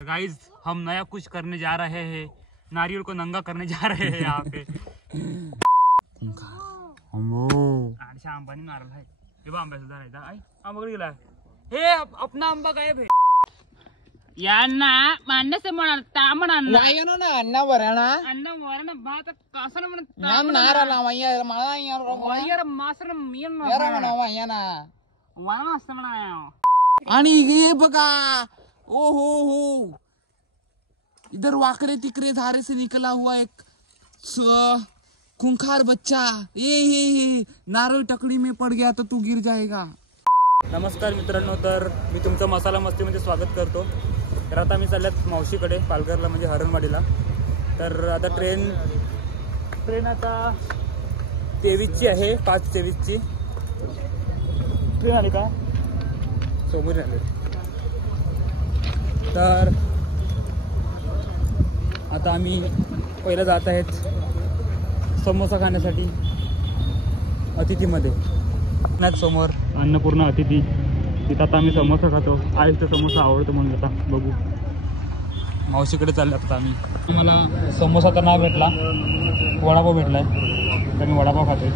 Guys हम नया कुछ करने जा रहे हैं, नारियल को नंगा करने जा रहे हैं यहाँ पे। अंबानी नारळ आहे हे बा, आंब्याचा झाड आहे आई आंबाकडे गेला हे अपना आंबा गायब है यांना मान्यसे म्हणता म्हणा वायनो ना अन्ना वरणा अन्न वरण भात कासन म्हणत नाम नाराला वय्या मला वयर मासर मियन यारा म्हणा वयना वरण असतं म्हणा। आणि हे बघा ओ हो इधर वाकरे तिकरे धारे से निकला हुआ एक खूंखार बच्चा ये नारळ टकड़ी में पड़ गया तो तू गिर जाएगा। नमस्कार मित्रांनो, तर मी तुमचं मसाला मस्तीमध्ये स्वागत करतो। तर आता मी चालल्यात मावशीकडे पालघरला, म्हणजे हरणवाडीला। तर आता ट्रेन आता 23ची आहे, 5:23ची ट्रेन आली का समोर आले। तर आता आम्ही पहिलं जात आहेत समोसा खाण्यासाठी अतिथीमध्ये। समोर अन्नपूर्णा अतिथी, तिथं आता आम्ही समोसा खातो। आईचा समोसा आवडतो म्हणून आता बघू, मावशीकडे चाललो आता आम्ही। मला समोसा तर नाही भेटला, वडापाव भेटलाय, तर मी वडापाव खातोय।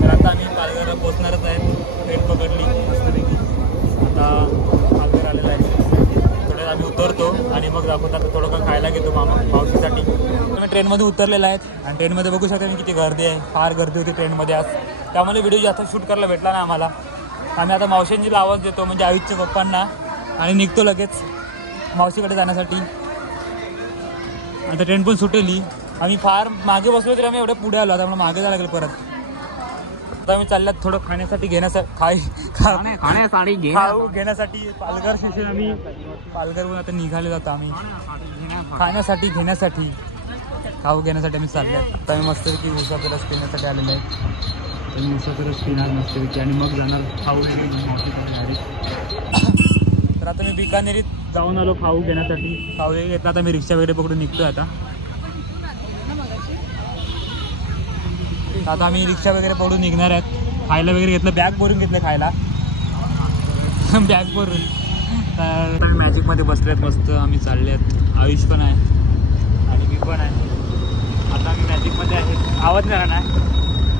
तर आता आम्ही पालघरला पोचणारच आहे, ट्रेन पकडली मस्तपैकी। आता पालघर आलेला आहे, थोडं आम्ही उतरतो आणि मग दाखवतात थोडं काय खायला घेतो मावशीसाठी। मी ट्रेनमध्ये उतरलेला आहे आणि ट्रेनमध्ये बघू शकता मी किती गर्दी आहे, फार गर्दी होती ट्रेनमध्ये आज, त्यामुळे व्हिडिओ जास्त शूट करायला भेटला ना आम्हाला। आम्ही आता मावशींजीला आवाज देतो, म्हणजे आयुषच्या पप्पांना, आणि निघतो लगेच मावशीकडे जाण्यासाठी। आता ट्रेन पण सुटेली, आम्ही फार मागे बसलो तरी आम्ही एवढं पुढे आलो, आता आम्हाला मागे जायला लागेल परत। आता आम्ही चालल्यात थोडं खाण्यासाठी घेण्यासाठी पालघर स्टेशन, आम्ही पालघरवरून आता निघाले जातो आम्ही खाण्यासाठी खाऊ घेण्यासाठी आम्ही चालल्यात। आता आम्ही मस्तपैकी उसाचा रस पिण्यासाठी आलेलो आहे, तर मी उसाचा रस पिणार मस्तपैकी आणि मग जाणार खाऊ घेण्यासाठी। तर आता मी बिकानेरीत जाऊन आलो खाऊ घेण्यासाठी, खाऊ घेतला। आता मी रिक्षा वगैरे पकडून निघतोय आता आम्ही रिक्षा वगैरे पकडून निघणार आहेत। खायला वगैरे घेतलं, बॅग भरून घेतलं खायला बॅग भरून। तर आम्ही मॅजिकमध्ये बसलेत मस्त, आम्ही चालले आहेत, आयुष पण आहे आणि मी पण आहे। आता आम्ही मॅजिकमध्ये आहेत, आवाज नाही ना।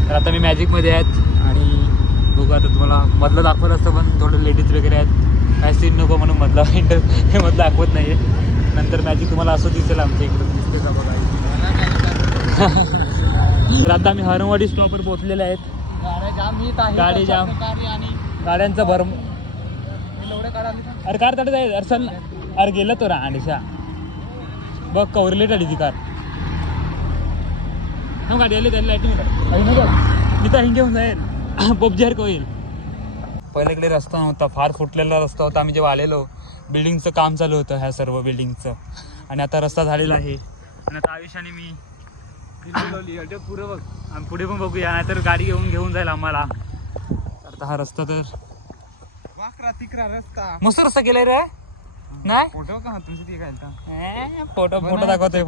तर आता मी मॅजिकमध्ये आहेत आणि बघू आता तुम्हाला मधलं दाखवत असतं, पण थोडं लेडीज वगैरे आहेत, काय सीन नको म्हणून मधलं हे मधलं दाखवत नाही आहे। नंतर मॅजिक तुम्हाला असं दिसेल आमच्या इकडं, दिसते का बघा। तर आता आम्ही हरणवाडी स्टॉपवर पोहोचलेले आहेत, गाडी जाम, गाड्यांचा भरम। अरे कार तडे जाईल, अरे चल अरे गेलं तो रांडशा बघ कवरलेट आली ती कार। गाडी आली त्याला लाईटिंग मी तर घेऊन जाईल पबजीआर होईल। पहिले इकडे रस्ता नव्हता, फार फुटलेला रस्ता होता। आम्ही जेव्हा आलेलो बिल्डिंगचं काम चालू होतं, ह्या सर्व बिल्डिंगचं, आणि आता रस्ता झालेला आहे। आणि आता आयुष आणि मी पुढे बघ, आम्ही पुढे पण बघूया, नाहीतर गाडी घेऊन जाईल आम्हाला। आता हा रस्ता तर रस्ता मस्त रस्ता गेलाय रे, नाही फोटो का फोटो दाखवतोय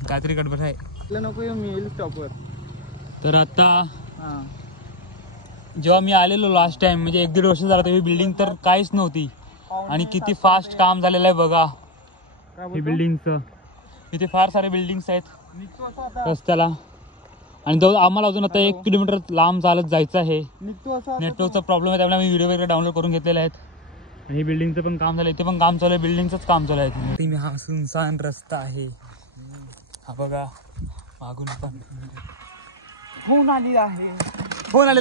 काहीतरी गडबड आहे नको मी स्टॉपवर। तर आता जेव्हा मी आलेलो लास्ट टाइम, म्हणजे 1-1.5 वर्ष झालं, तेव्हा बिल्डिंग तर काहीच नव्हती, आणि किती फास्ट काम झालेलं आहे बघा ही बिल्डिंगचं। इथे फार सारे बिल्डिंग्स आहेत रस्त्याला, आणि जवळ आम्हाला अजून आता 1 किलोमीटर लांब चालत जायचं आहे। नेटवर्कचा प्रॉब्लेम आहे, त्यामुळे आम्ही व्हिडिओ वगैरे डाउनलोड करून घेतलेले आहेत। आणि बिल्डिंगचं पण काम झालं, इथे पण काम चालू आहे, बिल्डिंगचंच काम चालू आहे। हा सुनसान रस्ता आहे, हा बघा मागून पण फोन आलेला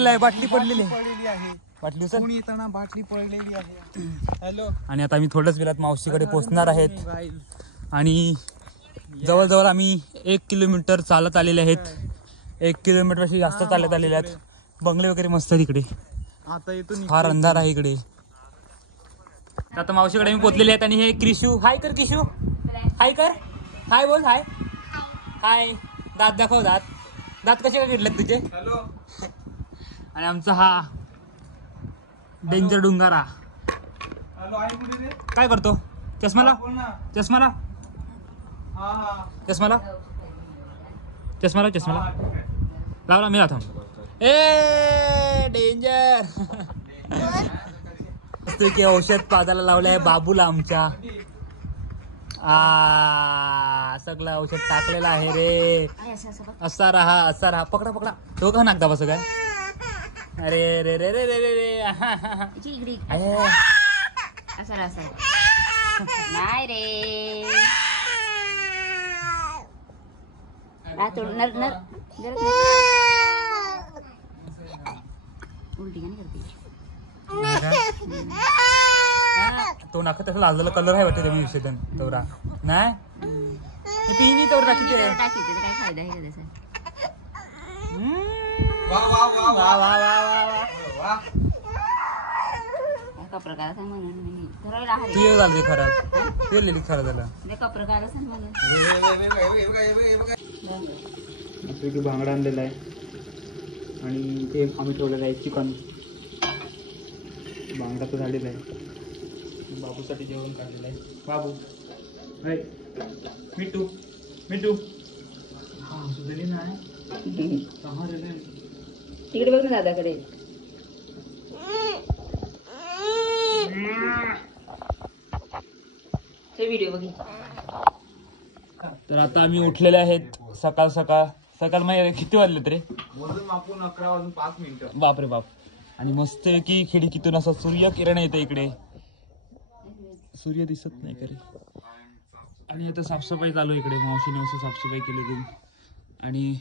आहे, बाटली पडलेली आहे, बाटली येताना बाटली पडलेली आहे। हॅलो। आणि आता आम्ही थोड्याच वेळात मावशीकडे पोहोचणार आहेत, आणि जवळजवळ आम्ही 1 किलोमीटर चालत आलेले आहेत, 1 किलोमीटरपेक्षा जास्त चालत आलेले आहेत। बंगले वगैरे मस्त तिकडे, आता येतो, फार अंधार आहे इकडे। आता मावशीकडे मी पोहोचलेले आहेत, आणि हे क्रिशू, हाय कर क्रिशू, हाय कर, हाय बोल, हाय हाय, दात दाखव, दात कसे काय घेतलेत तुझे। आणि आमचा हा डेंजर डुंगारा काय करतो, चष्माला लावला मी राहतो। ए डेंजर की औषध पाजायला लावलं आहे बाबूला आमच्या. सगळं औषध टाकलेलं आहे रे. असा राहा पकडा पकडा. तो का नागदा बस काय. अरे रे रे रे रे रे रे. नाही रे उलटी का नाही करते. तो नाका तसं लाल कलर आहे वाटतं तुम्ही विषयन तोरा नाही पिनी तोर टाकीते. काय फायदा आहे का त्याचा. कपडा सांग म्हणून तू ये झालं ते खराब ते लिहिली खरं झालं. कपडा सांग म्हणून भांगडा आणलेला आहे आणि ते आम्ही ठेवलेलं आहे चिकन. बांगडा तर झालेला आहे. बाबूसाठी जेवण काढलेलं आहे. बाबू हाय मिठू मिठू. हा सुधली नाही तिकडे बघ ना दादाकडे. व्हिडिओ बघ. तर आता आम्ही उठलेले आहेत सकाळ माहिती किती वाजले तरी 11:05. बापरे बाप. आणि मस्त की खिडकीतून असं सूर्यकिरण येते इकडे. सूर्य दिसत नाही खरे. आणि आता साफसफाई चालू इकडे. मावशीने मस्त साफसफाई केली रूम. आणि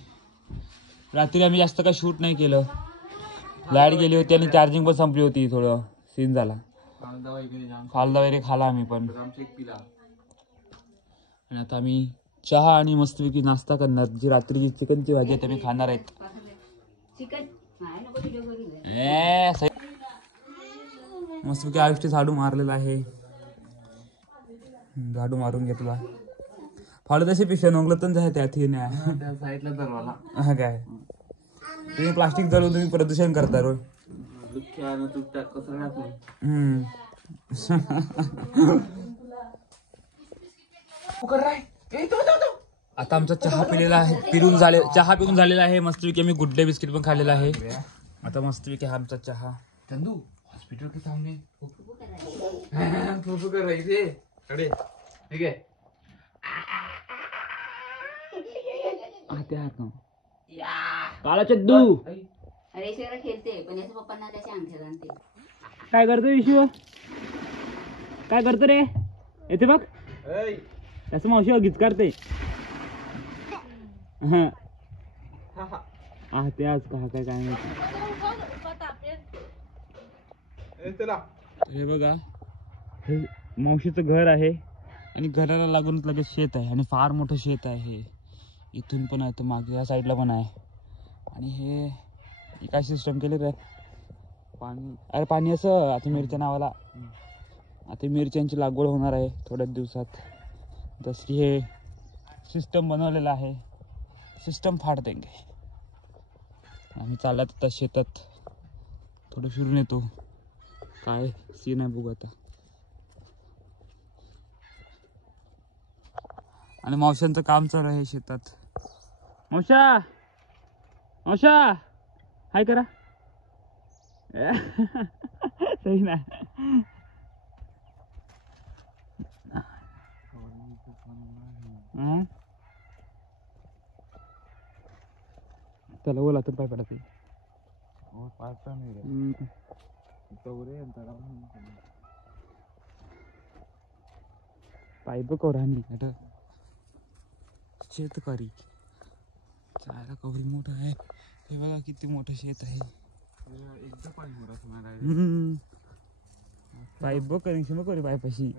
रात्री आम्ही जास्त काय शूट नाही केलं. लाईट गेली होती आणि चार्जिंग पण संपली होती. थोडं सीन झाला. फालदा वगैरे खाला आम्ही पण. आणि आता आम्ही चहा आणि मस्तपैकी नाश्ता करणार. जी रात्रीची चिकनची भाजी आहे ते मी खाणार आहेत. मस्तपैकी आयुष्य झाडू मारलेला आहे. झाडू मारून घेतला. फाळू तसे पिशव्या नोंगलं तर जाय त्या साईडला दरवाला. हा काय तुम्ही प्लास्टिक जळून तुम्ही प्रदूषण करता रोज. आता आमचा चहा पिलेला आहे. चहा पिऊन झालेला आहे. मस्तपैकी आम्ही गुड डे बिस्किट पण खाल्लेला आहे. आता मस्तपैकी हा आमचा चहा. चंदू हॉस्पिटल के सामने फोटो करायचे कडे ठीक आहे. काला चद्दू रेशेवर खेळते पण याच्या पप्पांना त्याच्या अंगठ्यात आणते. काय करतो विशू. काय करतो रे. येते बघ त्याचं मावशी अगीच करते. हा ते आज का काय काय माहिती. हे बघा हे मावशीचं घर आहे आणि घराला लागूनच लगेच शेत आहे. आणि फार मोठं शेत आहे हे. इथून पण आहे तर मागे या साईडला पण आहे. आणि हे काय सिस्टम केली रे पाणी. अरे पाणी असं आता मिरच्या नावाला. आता मिरच्यांची लागवड होणार आहे थोड्याच दिवसात. तशी हे सिस्टम बनवलेलं आहे. सिस्टम फाड़ देंगे. आम्ही चालत आता शेतात थोडं फिरून येतो. काय सीन आहे बघू आता. आणि मावशांचं काम चालू आहे शेतात. मावशा हाय करा. सही ना. त्याला बोला तर पाय पडत पाईप कोरानी शेतकरी. चायला कवरी मोठं आहे. हे बघा किती मोठं शेत आहे. पाईप बघ कनेक्शन बघ पाईपाशी.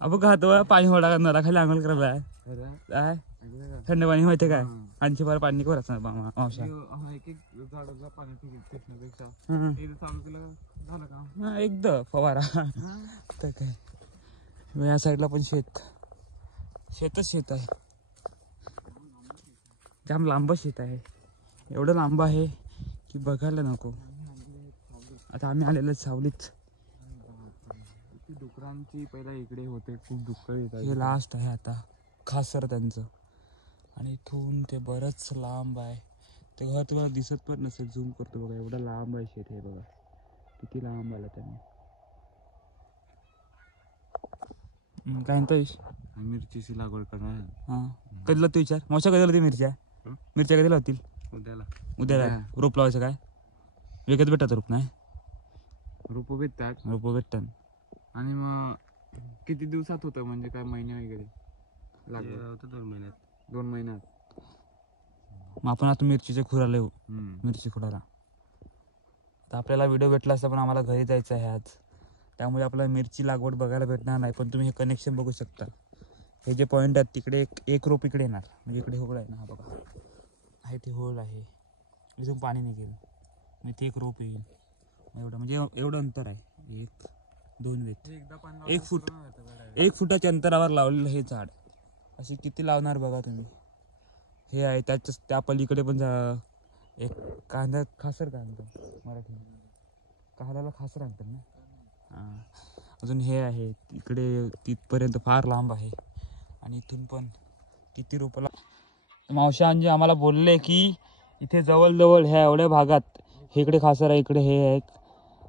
अब खातो पाणी होडा नळा खाली आंघोळ करायला. काय थंड पाणी माहितीये काय. आणखी बार पाणी करायचं मावशा. एकदम फवारा तर काय. या साईडला पण शेतच शेत आहे. जाम लांब शेत आहे. एवढं लांब आहे की बघायला नको. आता आम्ही आलेलो सावलीत. डुकरांची पहिला इकडे होते खूप डुक्कर येतात. हे लास्ट आहे आता खासर त्यांचं. आणि इथून ते बरंच लांब आहे. ते घर तुम्हाला दिसत पण नसेल. झूम करतो बघा एवढं लांब आहे शेत. हे बघा किती लांब आला त्याने. काय म्हणतो मिरचीची लागवड करणार. हा कधी लावतो विचार मावशा कधी लावते मिरच्या कधी लावतील उद्याला रोप लावायचं काय विकत भेटतात रोप नाही रोप भेटतात भेटतात. आणि मग किती दिवसात होतं म्हणजे काय महिने वगैरे लागवड 2 महिन्यात. मग आपण आता मिरचीचे खुराला येऊ मिरची खुडाला. तर आपल्याला व्हिडिओ भेटला असता पण आम्हाला घरी जायचं आहे आज त्यामुळे आपल्याला मिरची लागवड बघायला भेटणार नाही. पण तुम्ही हे कनेक्शन बघू शकता. हे जे पॉईंट आहेत तिकडे एक रोप इकडे येणार म्हणजे इकडे होळ आहे ना हा बघा आहे ते होळ आहे इथून पाणी निघेल मग ते एक रोप येईल एवढं म्हणजे एवढं अंतर आहे 1 2 वेत 1 फूट 1 फुटाच्या अंतरावर लावलेलं हे झाड. असे किती लावणार बघा तुम्ही. हे आहे त्या पलीकडे पण एक कांदा खासर का म्हणतात मराठी कांद्याला खासर आणतात ना. हां अजून हे आहे इकडे तिथपर्यंत फार लांब आहे आणि इथून पण किती रोपला. मावशांजी आम्हाला बोलले की इथे जवळजवळ ह्या एवढ्या भागात हे इकडे खासर आहे इकडे हे आहेत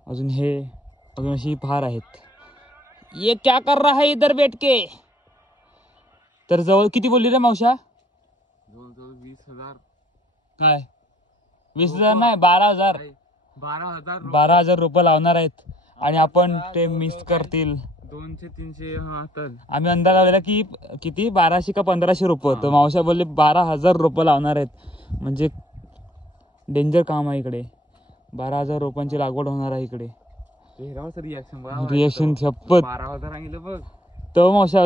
अजून अशी फार आहेत. ये क्या कर रहा है इधर बैठ के. तर जवळ किती बोलली रे मावशा जवळजवळ 20,000 काय 20,000 नाही 12,000 12,000 रोपं लावणार आहेत आणि आपण ते मिस करतील 200-300. हा तर आम्ही अंदाज लावलेला की किती 1200 का 1500 रोपं. तर मावशा बोलले 12,000 रोपं लावणार आहेत म्हणजे डेंजर काम आहे इकडे. 12,000 रोपांची लागवड होणार आहे इकडे. रिएक्शन शपथ 12,000 सांगितलं बघ. तर मावशा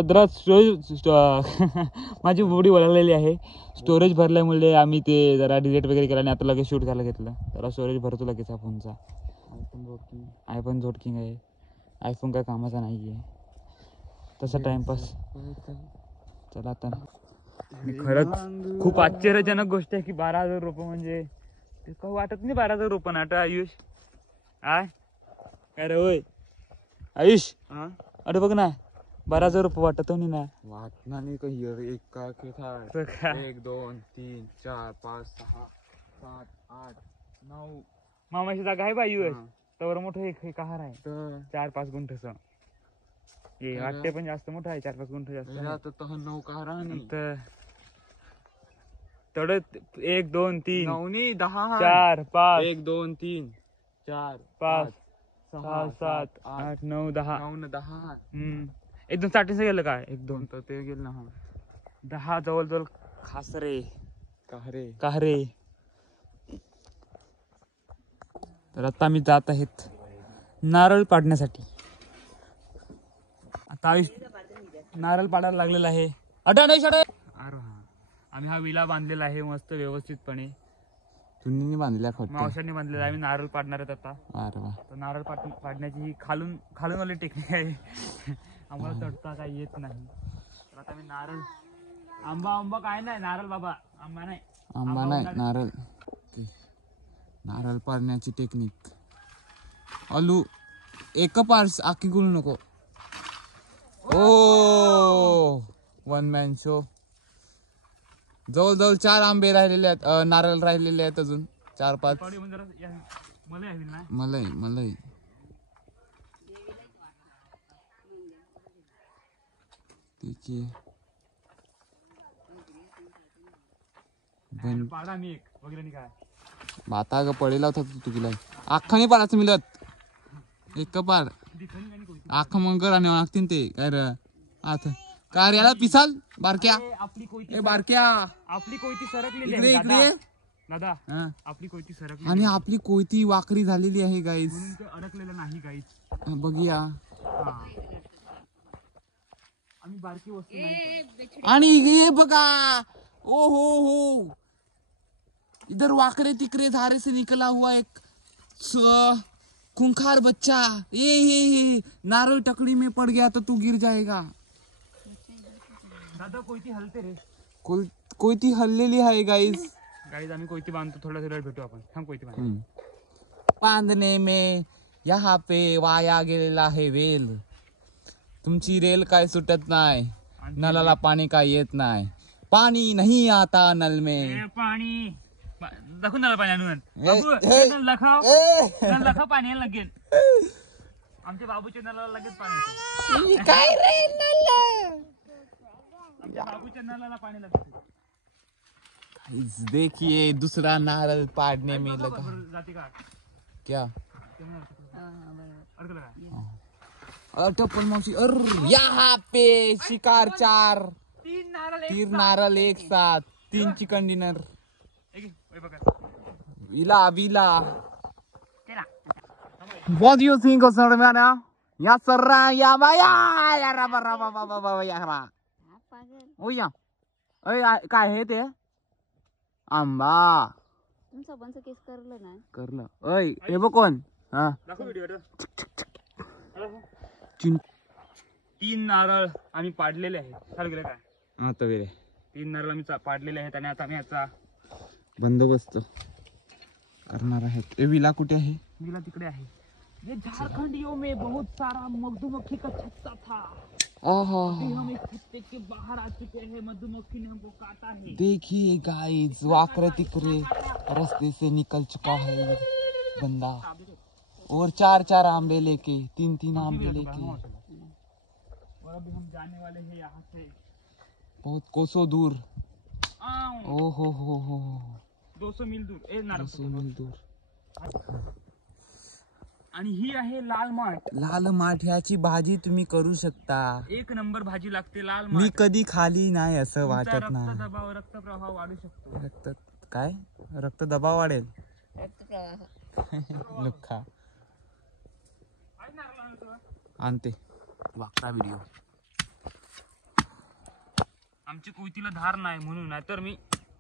माझी बॉडी वळलेली आहे. स्टोरेज भरल्यामुळे आम्ही ते जरा डिलीट वगैरे केलं आणि आता लगेच शूट करायला घेतलं. जरा स्टोरेज भरतो लगेच फोनचा. आयफोन झोटकिंग आहे. आयफोन काय कामाचा नाही आहे तसा टाइमपास. चला आता खरंच खूप आश्चर्यजनक गोष्ट आहे की 12,000 रुपये म्हणजे ते काही वाटत नाही. 12,000 रुपये ना आता आयुष काय रे होय आयुष अरे बघ ना 12,000 रुपये वाटत नाही वाटणार नाही काही. 1 2 3 4 5 6 7 8 9 मामाची जागा आहे बा आयुष तर मोठं एक कहार आहे तर 4-5 गुंठच हे वाटते पण जास्त मोठं आहे 4-5 गुंठ जास्त 9 कहार तेवढं 1 2 3 9 10 4 5 1 2 3 4 5 6 7 8 9 10 10 एकदम स्टार्टिंग गेलं काय 1 2 तर ते गेलं ना. 10 जवळ खासरे काहरे. तर आता आम्ही जात आहेत नारळ पाडण्यासाठी. आता आयुष नारळ पाडायला लागलेला आहे. अरे आम्ही हा विला बांधलेला आहे मस्त व्यवस्थितपणे. चुन्नीने बांधल्या मावशांनी बांधलेला आहे. आम्ही नारळ पाडणार आहेत आता. अरे वा. तर नारळ पाडण्याची ही खालून वाली टेक्निक आहे. आम्हाला चढता काही येत नाही. तर आता मी नारळ आंबा काय नाही नारळ बाबा आंबा नाही नारळ पाडण्याची टेक्निक. अलू एक पार्स आखी गुळू नको. ओ 1 मॅन शो. जवळजवळ 4 आंबे राहिलेले आहेत नारळ राहिलेले आहेत अजून 4-5. मलाई देखिए आता ग पडेला होता तू तुला अख्खा नाही पाडायचं मिळत. एक पाड अख्खा मंगर आणि लागतील ते काय रे आता काय याला पिसाल बारक्या बारक्या आपली कोयती सरकलेली इकडे आहे दादा आपली कोयती सरकली आणि आपली कोयती वाकरी झालेली आहे गाईस. अडकलेलं नाही गाईस बघूया. आम्ही बारकी वस्तू आणि ये बघा ओ हो इधर वाकरे तिकरे धारे से निकला हुआ एक खूंखार बच्चा. ये नारळ टकड़ी में पड़ गया तो तू गिर जाएगा. दादा कोयती हलते रे. कोयती हललेली आहे गाईस. आम्ही कोयती बांधतो थोडा भेटू आपण. थांब कोयती बांधने में यहाँ पे वाया गेलेला आहे वेल. तुमची रेल काय सुटत नाही. नळाला पाणी काय येत नाही. पाणी नाही आता नल में. पाणी दाखवून पाणी आणून पाणी लागेल आमच्या बाबूच्या नळाला लगेच पाणी येतं. काय रे नल्ला? आमच्या बाबूच्या नळाला पाणी लागतं. देखिए दूसरा नारळ पाड़ने में लगा. बरोबर जाते का? क्या अडकलं का? टप्पल मौसी यहाँ पे शिकार 4 तीन नारळ 3 नारळ एक साथ 3 चिकन डिनर. बघा. Villa villa. चला What do you think of Sarmana? Ya sarra ya baya ya raba raba baba baba ya raba. हा पागल ओ या. अय काय हे ते? आंबा. तुमचा बंच केस करलं ना करलं. अय हे बघ कोण? हा. दाखव व्हिडिओ. चिन. 3 नारळ आम्ही पाडलेले आहेत. चालू गेलं काय? हा तवेरे. 3 नारळ आम्ही पाडलेले आहेत आणि आता आम्ही याचा बंदोबस्त करणार आहेत. ए विला कुठे आहे? विला तिकडे आहे. ये झारखंडियों में बहुत सारा मधुमक्खी का छत्ता था. ओहो. अभी हम इस छत्ते के बाहर आ चुके हैं. मधुमक्खी ने हमको काटा है. देखिए गाइस वाकरे तिकरे रास्ते से निकल चुका है बंदा और 4 आंबे लेके 3 आंबे लेके और अभी हम जाने वाले हैं यहाँ से बहुत कोसों दूर. आऊं. ओ हो 200 मील दूर. 200 मील दूर. आणि ही आहे लाल माठ. लाल माठ्याची भाजी तुम्ही करू शकता. 1 नंबर भाजी लागते लाल मी माठ. कधी खाली नाही असं तुमचा वाटत नाही. रक्तदबाव रक्तप्रवाह वाढू शकतो. काय रक्तदबाव वाढेल. रक्तप्रवाह लुक्खा आहे नारळ आणायचं? आणते. वाकरा व्हिडिओ. आमची कोयतीला धार नाही म्हणून, नाहीतर मी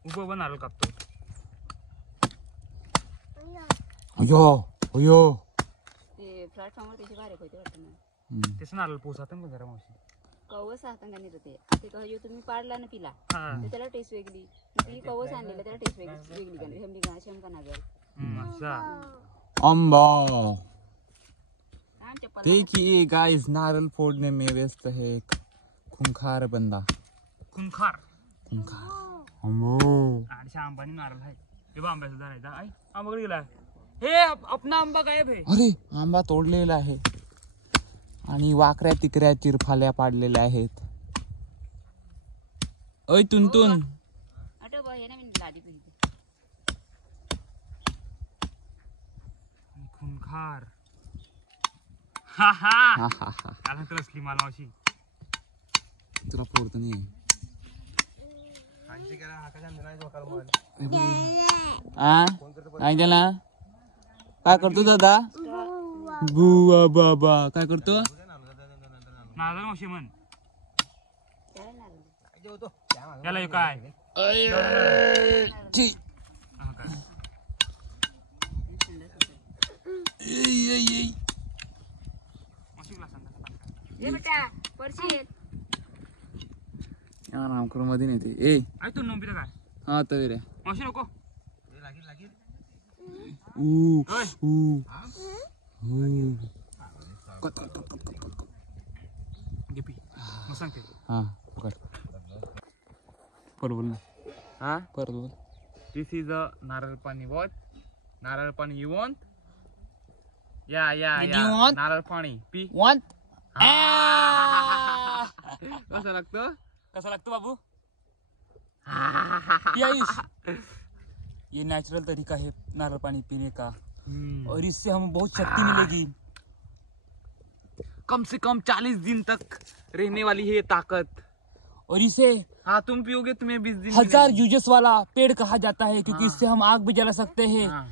उभं उभं नारळ कापतो. अयो अयो. ते प्लॅटफॉर्मवर त्याची बारीक होते वाटतं ना तेच नारळ पोसात ना जरा मावशी. कवस हातांना नेत होते ते कह तुम्ही पाडला ना पिला हा. तर त्याला टेस्ट वेगळी ती कवस आणलेलं त्याला टेस्ट वेगळी वेगळी शेमका नागल अच्छा. आंबा. आमच्या पल्ला देखिए गाइस नारळ फोड़ने में व्यस्त है एक खुंखार बंदा. खुंखार. अम्मो. आणि आंबानी नारळ आहे. हे बा आंब्याचा झाड आहे. आई आंबाकडे गेला. हे आपला आंबा गायब आहे. अरे आंबा तोडलेला आहे आणि वाकऱ्या तिकऱ्या चिरफाल्या पाडलेल्या आहेत. ओय तुनतुन. अटो बा हे ना मी लादी पिली खुंखार. हा हा. हा हा हा. त्याला तर असली मला मावशी. तुला फोडतो नाही. नाही त्याला काय करतो दादा? बुवा बाबा काय करतो? नारळ मावशी म्हण. काय नारळ याला हे काय? ची. हा काय? मावशी glass आण. ये बेटा परशी येत रामकर मध्ये नेते. ए आई तू नंबीला काय? हा तवेरे. मावशी नको. ऊ ओय. ऊ कट कट कट कट कट. घे पी. मग सांगते. हा पकड. पर बोल ना. हा. पर बोल. दिस इज अ नारळ पाणी. वॉट? नारळ पाणी यू वॉन्ट? या या Did या. you want? नारळ पाणी पी. Want? कसं लागतं? कसं लागतं बाबू? आयुष ये नेचुरल तरीका है नारळ पानी पीने का और इससे हमें बहुत शक्ति मिलेगी. कम से कम 40 दिन तक रहने वाली है ये ताकत. और इसे हाँ तुम पियोगे तुम्हें 20 दिन 1000 यूजेस वाला पेड़ कहा जाता है क्योंकि इससे हम आग भी जला सकते हैं, हाँ.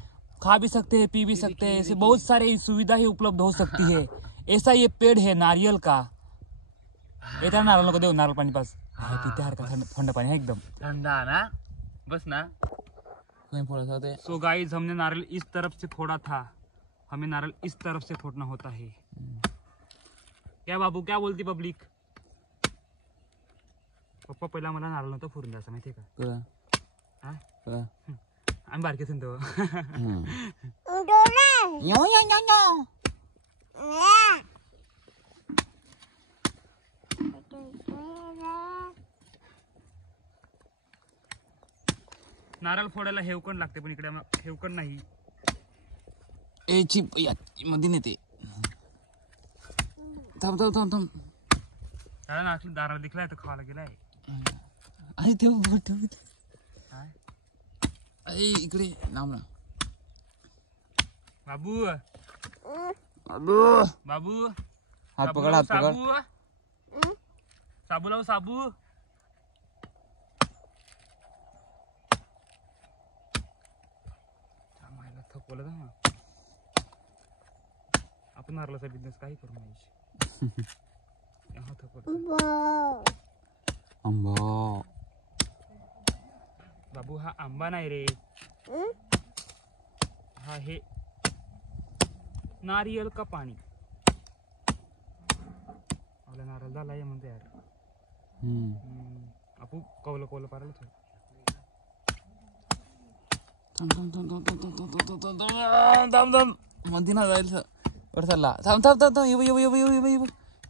खा भी सकते हैं, पी भी सकते हैं. इससे बहुत सारी सुविधाएं उपलब्ध हो सकती है. ऐसा ये पेड़ है नारियल का. येता नारळ नको देऊ. नारळ पाणी पास किती हरका थंड पाणी है एकदम. ठंडा ना. बस ना. सो गाइस हमने नारियल इस तरफ से फोड़ा था, हमें नारियल इस तरफ से फोड़ना होता है. क्या बाबू क्या बोलती पब्लिक? पप्पा पहिला मला नारळ नव्हतं फोडून द्यायचं माहितीये का? हा? आम्ही बारके संतो. नारळ फोडायला हेवकण लागते पण इकडे हेवकण नाही. ए चिप मध्ये नेते. थांब थांब थांब थांब त्याला नाकली दारा दिखलाय तर खावायला गेलाय. आहे ठेव बोट ठेव इथे. काय अरे इकडे लांब ना. बाबू अबो बाबू हात पकड हात पकड. साबू साबू लाव साबू. मायला थकवलं ना. आपण नारळाचा बिझनेस काही करू नये. आंबा बाबू हा आंबा नाही रे. हा हे नारियल का पाणी. आपला नारळ झालाय म्हणते यार. आपू कवलं कवलं पारायला थोडं. थांब थांब थांब थांब थांब थांब थांब थांब थांब थांब थांब मध्ये ना जाईल वर चालला. थांब थांब थांब थांब येऊ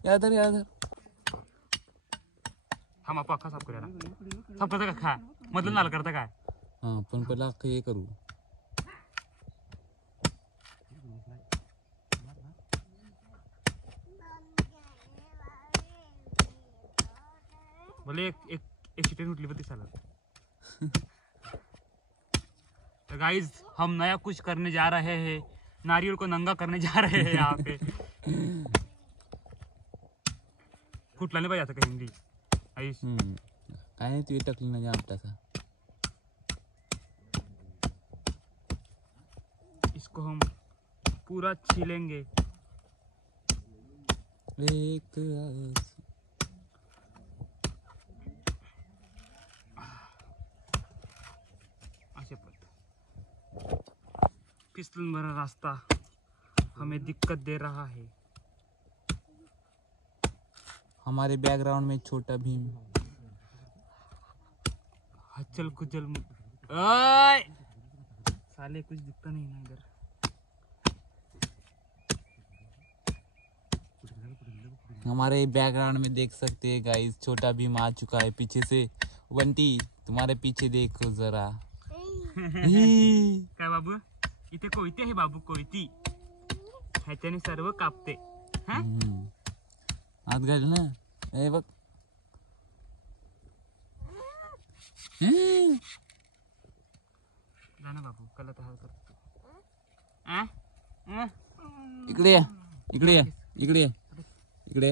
यादर यादर. हा मापा अख्खा साफ करूया. साफ करता का खा मधलं नारळ करता काय. हा पण पहिला अख्खं हे करू. बोले एक शिटेन उठली पण ती चालत. तो गाइस हम नया कुछ करने जा रहे हैं. नारियल को नंगा करने जा रहे हैं यहाँ पे. फुटला नहीं पाहिजे आता का हिंदी आयुष. काय नाही तू टकली ना जाम तसा. इसको हम पूरा छीलेंगे. एक फिसलन भरा रास्ता हमें दिक्कत दे रहा है. हमारे बैकग्राउंड में छोटा भीम. हचल कुचल ओए साले कुछ दिखता नहीं ना इधर. हमारे बैकग्राउंड में देख सकते हैं गाइस छोटा भीम आ चुका है पीछे से. बंटी तुम्हारे पीछे देखो जरा. काय बाबू इथे कोयती आहे बाबू कोयती. ह्याच्याने सर्व कापते. हात घाल ना. हे बघ जा ना बाबू कला तर हाल करतो. इकडे ये इकडे ये इकडे ये इकडे.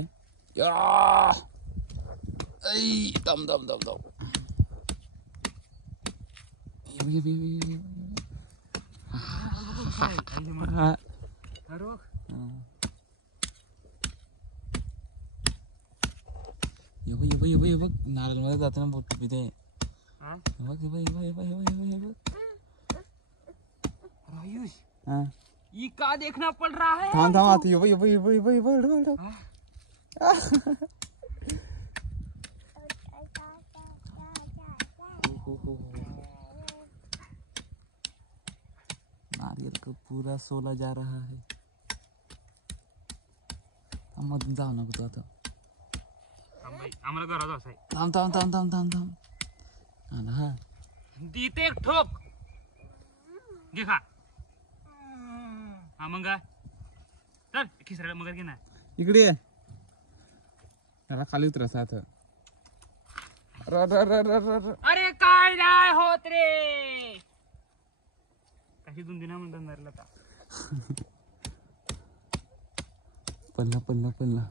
दम दम दम दम. ये बघ नारळ मध्ये जाताना बोट पिते. आयुष ये क्या देखना पड़ रहा है. थांब थांब आता नारियल को पूरा सोला जा रहा है. मधून जाऊ नको तू आता. आम्हाला घरात असाय. थांब थांब थांब थांब थांब थांब. हा दीते एक ठोक घे खा. हा मग काय चल खिसऱ्याला मगर घे ना. इकडे ये. त्याला खाली उतरायचं आता. अरे काय नाही होत रे. कशी 2 दिना म्हणतात नारळ आता. पल्ला पल्ला पल्ला.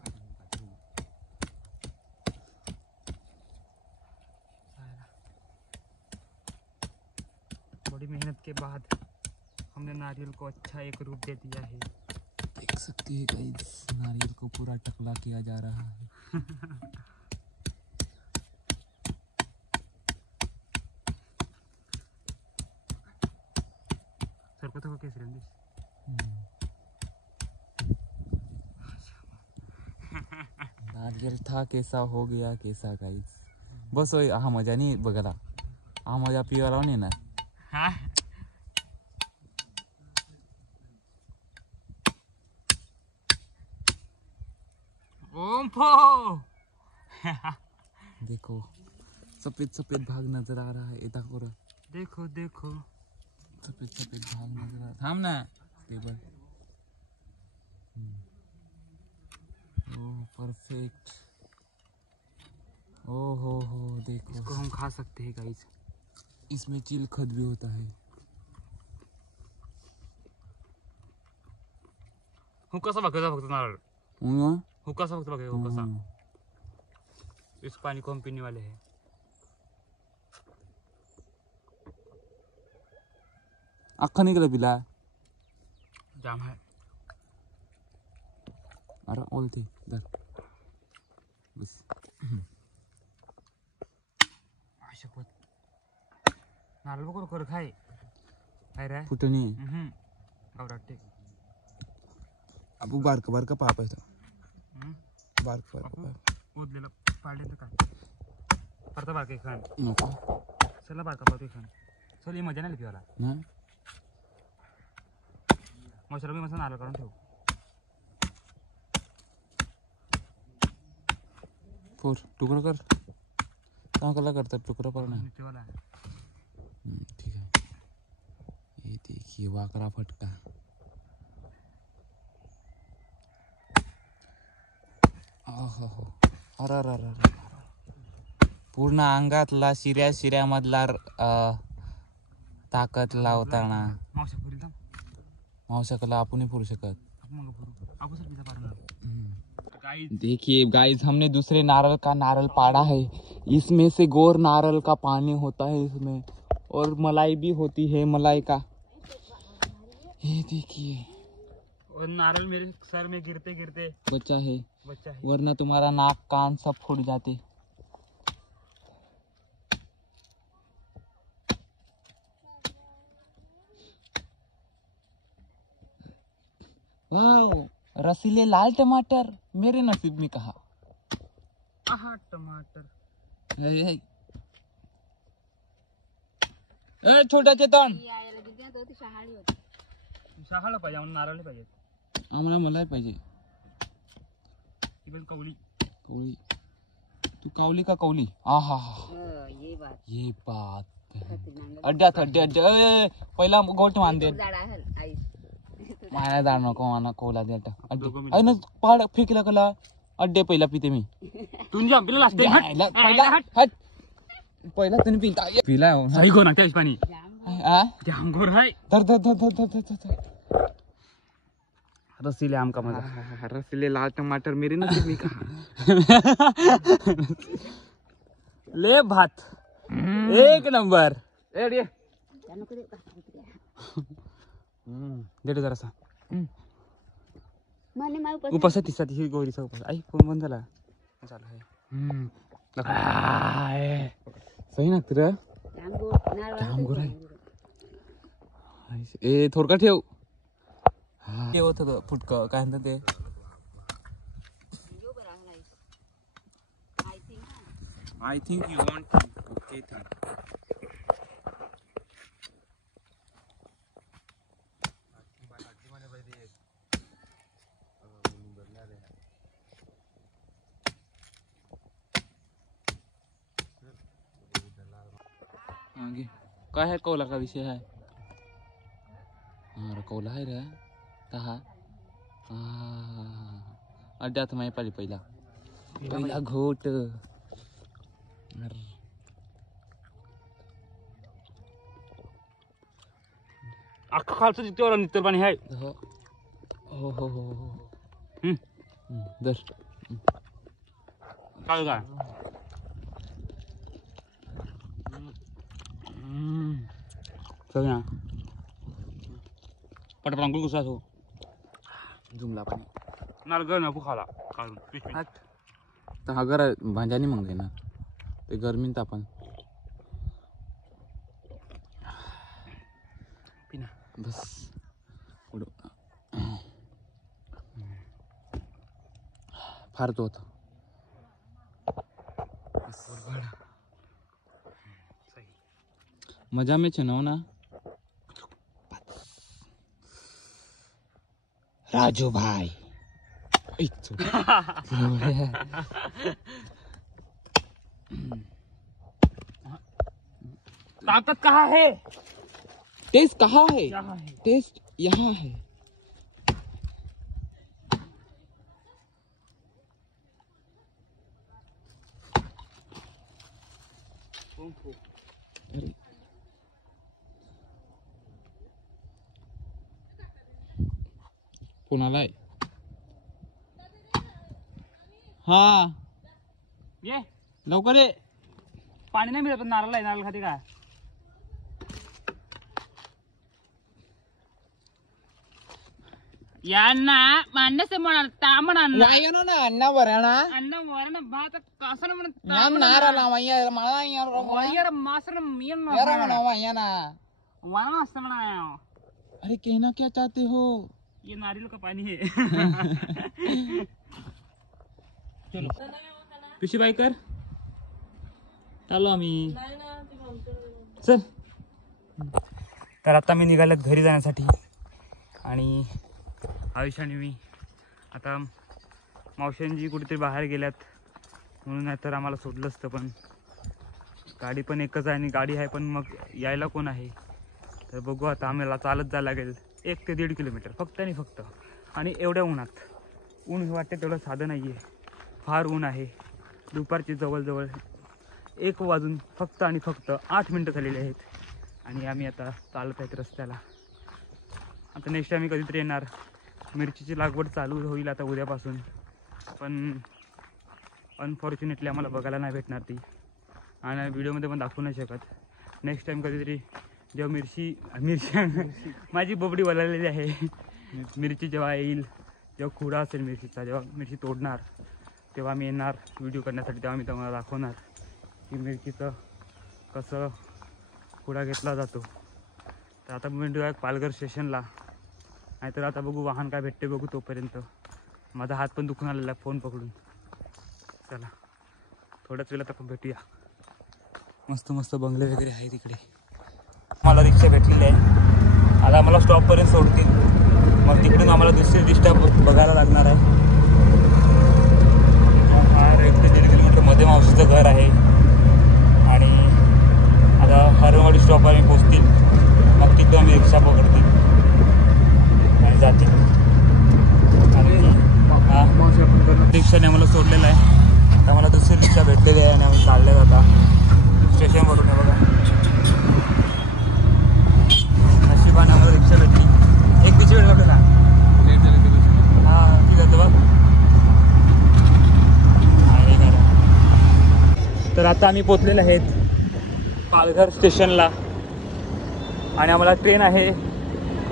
बड़ी मेहनत के बाद हमने नारियल को अच्छा एक रूप दे दिया है. देख सकते हैं गाइस नारियल को पूरा टकला किया जा रहा है. सरको तो कैसे रहने. नारियल था कैसा हो गया कैसा गाइस. बस होय हा मजा नाही बघायला. हा मजा पिवायला नाही ना. हाँ ओम्फो. देखो सफेद सफेद भाग नजर आ रहा है. ये देखो देखो देखो सफेद सफेद भाग नजर आ. थांब ना टेबल. परफेक्ट। ओ हो देखो, इसको हम खा सकते हैं गाइस। इसमें चिलखत भी होता है। हुक्कासा बघायचा फक्त नारळ, हम्म, हुक्कासा फक्त बघायचा, हुक्कासा। इस पानी को हम पीने वाले हैं। अख्खा निकला पिला। जाम है। अरे ओलते धर बस। शपथ, नारळ बघ कर खाय काय रे फुटणी गावराटे अबू बारक बारक पाप आहे बारक बारक ओदलेला पाडले तर काय परत बारके खान नको चला बारका पावते खान चल, ही मजा नाही पिवाला। ना मसाला मी मस्त नारळ काढून ठेव। फोर टुकड़ा कर। कहाँ कला करता टुकड़ा पर ना। पिवाला ठीक है, ये देखिए वाकरा फटका। हो अरे अरे अरे, पूर्ण अंगातला शिऱ्यामधला ताकद लावताना मावशा पुरी थांब, मावसाकला आपण पुरू शकत। आपण मग पुरू आपण सर पिता पारणार गाइस। देखिए गाइस, हमने दूसरे नारल का नारल पाड़ा है। इसमें से गोर नारल का पानी होता है इसमें, और मलाई भी होती है, मलाई का। ये देखिए, और नारल मेरे सर में गिरते गिरते बच्चा है, बच्चा है। वरना तुम्हारा नाक कान सब फूट जाते। वाह, रसीले लाल टमाटर मेरे नसीब में कहा। आहा टमाटर। ए, छोटा चेतन, ही आयला दिली ना तर ती शहाळी होती। शहाळा पाहिजे म्हणून नारळ पाहिजे। आम्हाला मलाई पाहिजे। ती पण कवली कौली, तू कावली का कौली? आहा ये बात ये बात खतरनाक। अड्ड्यात अड्डे पहिला गोट मान दे झाड आहे आई माया दार नको माना कोला दे अड्डे अन पाड फेकला कला अड्डे पहिला पिते मी। तू जम पिला लास्ट पहिला हट पहिला तुम्ही पिता पिला हो सही को ना त्याच पाणी आ जाम गोर है। धर धर धर धर धर धर रसीले आम का मजा। रसीले लाल टमाटर मेरे नसीब में कहा। ले भात एक नंबर। ए रे त्यानं कधी दे जरासा माने माय उपास तिसा ही गोरीचा उपास। आई फोन बंद झाला सही ना तुला जाम गोड ए थोडका ठेव। ते होत फुटक काय म्हणतात ते I think you want okay काय है कौला का विषय है? हाँ कौला है रे कहा अड्ड्यात माही पाहिजे पहिला घोट। अख्खा खालचं तिथे नित्तर पाणी आहे। हो हो हो हो दर काय काय सगळ्या पटपटांकुल गुस्सा हो जुमला पाणी नारळ गरम नको खाला काढून पिशवी। तर हा घर भांजानी मग ना ते गरमीन तापन पिना बस फार तो होता मजा में चनाव ना राजू भाई ताकत कहाँ है? टेस्ट कहाँ है? यहाँ है। टेस्ट यहाँ है। कोणाला आहे? हा ये लवकर ये. पाणी नाही मिळत, नारळ आहे, नारळ खाते का? यांना मांडसे म्हणा तामण अन्न वायनो ना अण्णा बऱ्याना अन्न वरण भात कासन म्हणत नाम नाराला वय्या मला वयर मासर मियन यारा म्हणा वय्या ना. वरण असतं म्हणा. अरे कहना क्या चाहते हो? ये नारियल का पानी है. चलो पिशी बाई कर चालू आम्ही. चल तर आता मी निघाल्यात घरी जाण्यासाठी आणि आयुष आणि मी आता मावशांजी कुठेतरी बाहेर गेल्यात म्हणून नाही तर आम्हाला सोडलं असतं, पण गाडी पण एकच आहे आणि गाडी आहे पण मग यायला कोण आहे. तर बघू आता आम्हाला चालत जायला लागेल 1 ते 1.5 किलोमीटर फक्त आणि फक्त. आणि एवढ्या उन्हात ऊन वाटते तेवढं साधं नाही आहे, फार ऊन आहे. दुपारची जवळजवळ 1 वाजून फक्त आणि फक्त 8 मिनटं झालेली आहेत आणि आम्ही आता चालत आहेत रस्त्याला. आता नेक्स्ट टाइम कधीतरी येणार. मिरचीची लागवड चालू होईल आता उद्यापासून, पण अनफॉर्च्युनेटली आम्हाला बघायला नाही भेटणार ती आणि व्हिडिओमध्ये पण दाखवू नाही शकत. नेक्स्ट टाइम कधीतरी जेव्हा मिरची माझी बोबडी वळलेली आहे. मिरची जेव्हा येईल, जेव्हा खुडा असेल मिरचीचा, जेव्हा मिरची तोडणार तेव्हा मी येणार व्हिडिओ करण्यासाठी. तेव्हा मी तुम्हाला दाखवणार की मिरचीचं कसं खुडा घेतला जातो. तर आता मी भेटूया पालघर स्टेशनला, नाहीतर आता बघू वाहन काय भेटते बघू. तोपर्यंत माझा हात पण दुखून आलेला फोन पकडून. चला थोड्याच वेळात आपण भेटूया. मस्त मस्त बंगले वगैरे आहे तिकडे. मला रिक्षा भेटलेली आहे, आता आम्हाला स्टॉपपर्यंत सोडतील, मग तिकडून आम्हाला दुसरी रिक्षा बघायला लागणार आहे. 1 ते 1.5 किलोमीटर मध्ये मावशीचं घर आहे आणि आता हरवाडी स्टॉपवर आम्ही पोचतील, मग तिकडून आम्ही रिक्षा पकडतील आणि जातील. रिक्षाने आम्हाला सोडलेलं आहे, आता मला दुसरी रिक्षा भेटलेली आहे आणि आम्ही चालले आता स्टेशनवरून. आहे बघा नशिबाने आम्हाला रिक्षा भेटली. 1 दिवशी वेळ लागतो का? हां ठीक आहे बघ. तर आता आम्ही पोचलेले आहेत पालघर स्टेशनला आणि आम्हाला ट्रेन आहे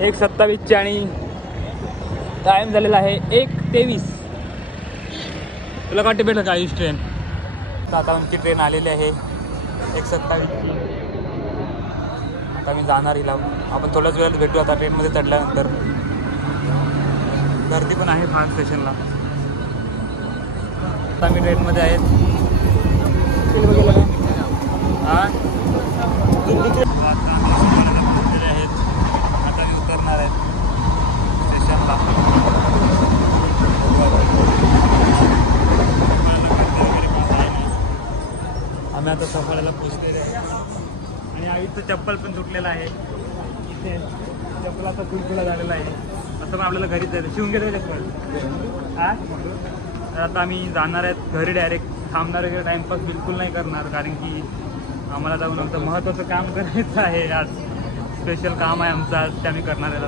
1:27 आणि टाईम झालेला आहे 1:23. तुला काटे भेटलं का आयुष ट्रेन? तर आता आमची ट्रेन आलेली आहे 1:27. आता आम्ही जाणार हिला. आपण थोड्याच वेळात भेटू आता ट्रेनमध्ये चढल्यानंतर. गर्दी पण आहे फार स्टेशनला. आता आम्ही ट्रेनमध्ये आहेत. हां आता आम्ही आहेत, आता मी उतरणार आहे स्टेशनला. आम्ही आता सफाळ्याला पोचलेले आहे आणि आईचं चप्पल पण तुटलेलं आहे. इथे चप्पल आता तुटलेला झालेला आहे. असं पण आपल्याला घरीच जायचं. शिवून घेतो चप्पल. हां तर आता आम्ही जाणार आहेत घरी डायरेक्ट. थांबणार वगैरे टाईमपास बिलकुल नाही करणार, कारण की आम्हाला जाऊन आमचं महत्त्वाचं काम करायचं आहे. आज स्पेशल काम आहे आमचं आज, ते आम्ही करणार आहेत.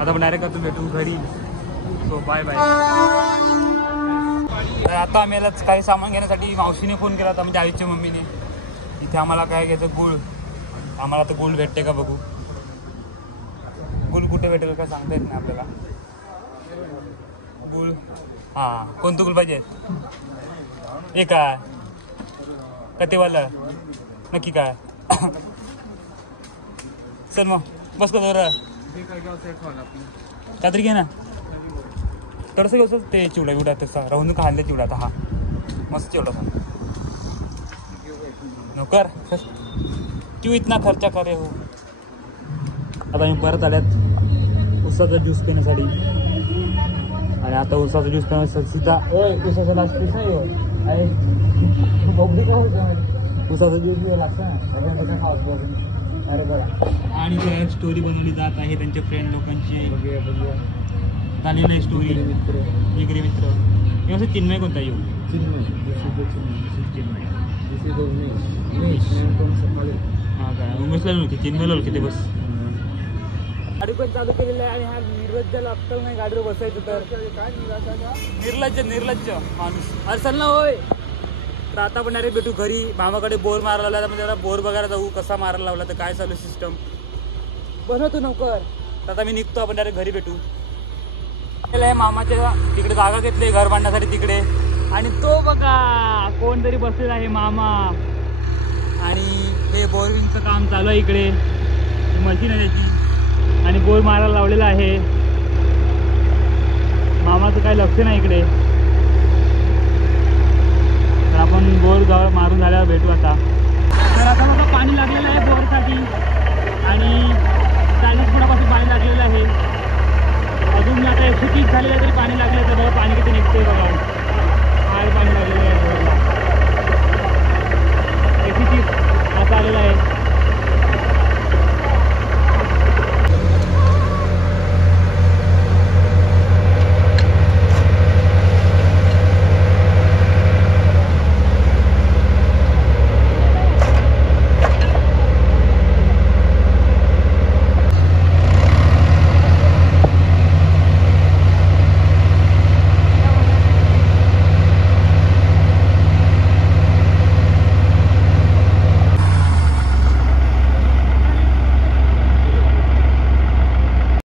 आता आपण डायरेक्ट आता भेटू घरी. So bye bye. तर आता आम्ही यालाच काही सामान घेण्यासाठी मावशीने फोन केला होता, म्हणजे आईच्या मम्मीने. इथे आम्हाला काय घ्यायचं, गुळ. आम्हाला आता गुळ भेटते का बघू. गुळ कुठे भेटेल का सांगता येत नाही आपल्याला. गुळ हां कोणतं गुळ पाहिजे? हे काय का तेवालं नक्की काय? चल मग बस का जरा काहीतरी घे ना. थोडंसं घेऊ ते चिवडा बिवडा तसा राहून खाल्ले चिवडा. आता हा मस्त चिवडा नोकर तू इतना खर्चा करे हो. आता मी परत आल्यात उसाचा ज्यूस पिण्यासाठी आणि आता उसाचा ज्यूस पिण्यासाठी सीधा उसाचा लास्ट पीस नाही आहे उसाचा ज्यूस लागतं ना. अरे बघा आणि त्या स्टोरी बनवली जात आहे त्यांच्या फ्रेंड लोकांची. झालेली आहे स्टोरी. वेगळे मित्र हे असं चिन्मय कोणता येऊ Chinmay, this is the Chinmay. Chinmay This is the Umesh. Man from सकाळी. हा काय उमेशला ओळखी चिन्मयला ओळखी ते बस गाडी पण चालू केलेली आहे आणि हा निर्लज्जाला अक्कल नाही गाडीवर बसायचं तर निर्लज्ज माणूस अरे चल ना होय. तर आता पण डायरेक्ट भेटू घरी. मामाकडे बोर मारायला लावला म्हणजे त्याला बोर बघायला जाऊ कसा मारायला लावला तर काय चालू सिस्टम बनवतो लवकर. तर आता मी निघतो आपण डायरेक्ट घरी भेटू. मामाच्या तिकडे जागा घेतली घर बांधण्यासाठी तिकडे आणि तो बघा कोणतरी बसलेला आहे मामा. आणि हे बोरिंगचं काम चालू आहे इकडे मशीन आहे त्याची आणि बोर मारायला लावलेला आहे. मामाचं काही लक्ष नाही इकडे. तर आपण बोर जवळ मारून झाल्यावर भेटू आता. तर आता बघा पाणी लागलेलं आहे बोरसाठी आणि 40 फुटापासून पाणी लागलेलं आहे. अजून आता 130 झालेलं आहे तरी पाणी लागलं तर बघा पाणी किती निघते बघा.